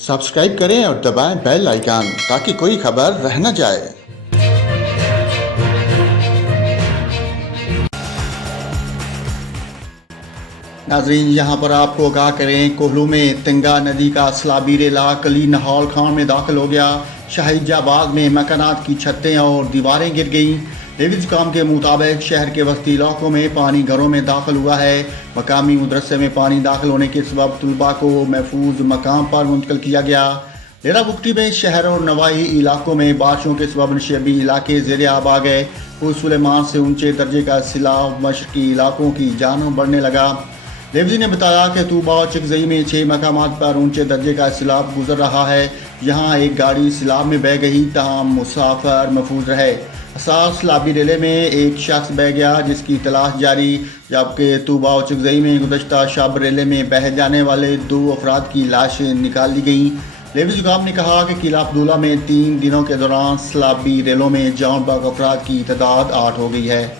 Subscribe करें और दबाएं बेल आइकन ताकि कोई खबर रह न जाए। नाजरीन, यहाँ पर आपको आगाह करें, कोहलू में तिंगा नदी का सैलाबी रेला कली नहौल खान में दाखिल हो गया। शाहिजाबाद में मकानात की छतें और दीवारें गिर गईं। डेविड काम के मुताबिक शहर के वस्ती इलाकों में पानी घरों में दाखिल हुआ है। मकामी मदरसे में पानी दाखिल होने के सबब तलबा को महफूज मकाम पर मुंतकिल किया गया। डेरा बुगटी में शहर और नवाही इलाकों में बारिशों के सबब नशेबी इलाके ज़ेर आब आ गए। सुलेमान से ऊंचे दर्जे का सैलाब मशरकी इलाकों की जान बढ़ने लगा। लेवजी ने बताया कि तूबा और चिकजई में 6 मकामात पर ऊंचे दर्जे का सैलाब गुजर रहा है। यहाँ एक गाड़ी सैलाब में बह गई, तमाम मुसाफिर महफूज रहे। असास सैलाबी रेले में एक शख्स बह गया जिसकी तलाश जारी, जबकि तूबा और चिकजई में गुज़श्ता शब रेले में बह जाने वाले 2 अफराद की लाशें निकाल ली गईं। लेवी जुकाम ने कहा कि किला अब्दुल्ला में 3 दिनों के दौरान सैलाबी रेलों में जान बहक अफराद की तादाद 8 हो गई है।